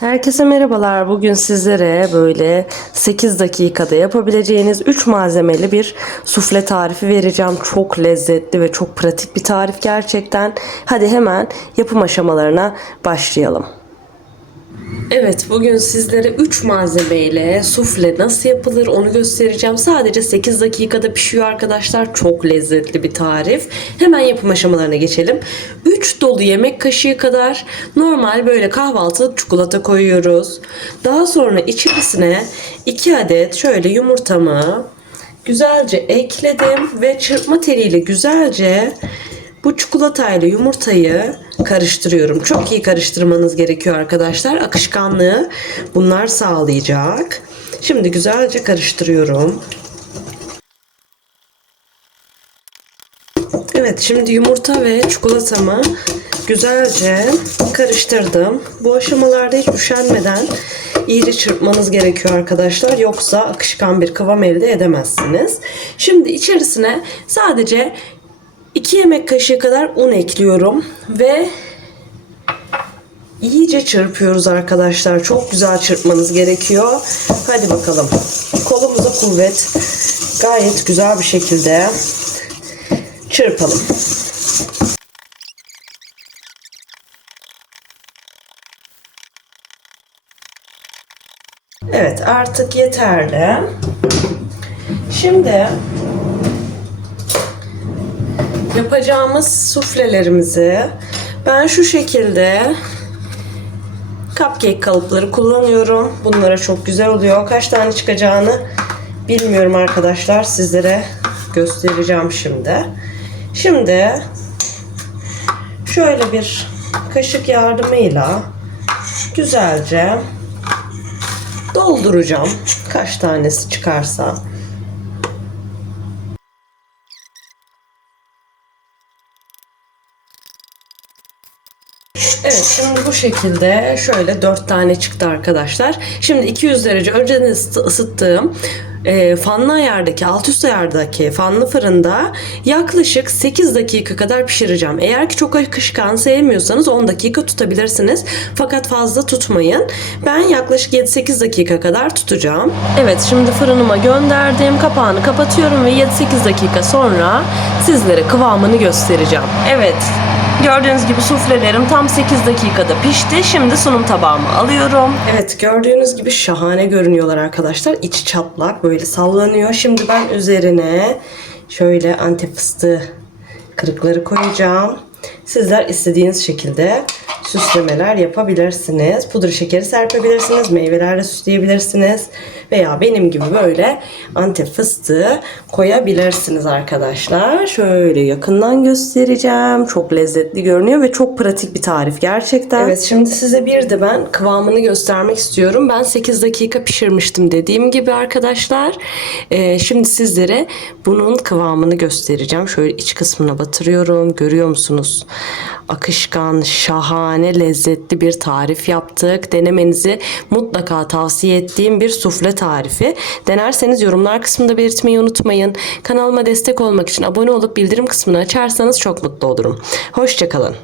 Herkese merhabalar. Bugün sizlere böyle 8 dakikada yapabileceğiniz 3 malzemeli bir sufle tarifi vereceğim. Çok lezzetli ve çok pratik bir tarif gerçekten. Hadi hemen yapım aşamalarına başlayalım. Evet bugün sizlere 3 malzemeyle sufle nasıl yapılır onu göstereceğim. Sadece 8 dakikada pişiyor arkadaşlar. Çok lezzetli bir tarif. Hemen yapım aşamalarına geçelim. 3 dolu yemek kaşığı kadar normal böyle kahvaltılık çikolata koyuyoruz. Daha sonra içerisine 2 adet şöyle yumurtamı güzelce ekledim ve çırpma teliyle güzelce bu çikolatayla yumurtayı karıştırıyorum. Çok iyi karıştırmanız gerekiyor arkadaşlar. Akışkanlığı bunlar sağlayacak. Şimdi güzelce karıştırıyorum. Evet şimdi yumurta ve çikolatamı güzelce karıştırdım. Bu aşamalarda hiç üşenmeden iyice çırpmanız gerekiyor arkadaşlar. Yoksa akışkan bir kıvam elde edemezsiniz. Şimdi içerisine sadece 2 yemek kaşığı kadar un ekliyorum ve iyice çırpıyoruz arkadaşlar. Çok güzel çırpmanız gerekiyor. Hadi bakalım. Kolumuza kuvvet. Gayet güzel bir şekilde çırpalım. Evet artık yeterli. Şimdi yapacağımız suflelerimizi ben şu şekilde cupcake kalıpları kullanıyorum. Bunlara çok güzel oluyor. Kaç tane çıkacağını bilmiyorum arkadaşlar. Sizlere göstereceğim şimdi. Şimdi şöyle bir kaşık yardımıyla güzelce dolduracağım. Kaç tanesi çıkarsa. Evet şimdi bu şekilde şöyle 4 tane çıktı arkadaşlar. Şimdi 200 derece önceden ısıt- ısıttığım e, fanlı ayardaki alt üst ayardaki fanlı fırında yaklaşık 8 dakika kadar pişireceğim. Eğer ki çok akışkan sevmiyorsanız 10 dakika tutabilirsiniz. Fakat fazla tutmayın. Ben yaklaşık 7-8 dakika kadar tutacağım. Evet şimdi fırınıma gönderdim. Kapağını kapatıyorum ve 7-8 dakika sonra sizlere kıvamını göstereceğim. Evet Gördüğünüz gibi suflelerim tam 8 dakikada pişti. Şimdi sunum tabağıma alıyorum. Evet gördüğünüz gibi şahane görünüyorlar arkadaşlar. İçi çatlak böyle sallanıyor. Şimdi ben üzerine şöyle antep fıstığı kırıkları koyacağım. Sizler istediğiniz şekilde süslemeler yapabilirsiniz. Pudra şekeri serpebilirsiniz. Meyvelerle süsleyebilirsiniz. Veya benim gibi böyle antep fıstığı koyabilirsiniz arkadaşlar. Şöyle yakından göstereceğim. Çok lezzetli görünüyor ve çok pratik bir tarif gerçekten. Evet şimdi size bir de ben kıvamını göstermek istiyorum. Ben 8 dakika pişirmiştim dediğim gibi arkadaşlar. Ee, şimdi sizlere bunun kıvamını göstereceğim. Şöyle iç kısmına batırıyorum. Görüyor musunuz? Akışkan, şahane, lezzetli bir tarif yaptık. Denemenizi mutlaka tavsiye ettiğim bir sufle tarifi. Denerseniz yorumlar kısmında belirtmeyi unutmayın. Kanalıma destek olmak için abone olup bildirim kısmını açarsanız çok mutlu olurum. Hoşçakalın.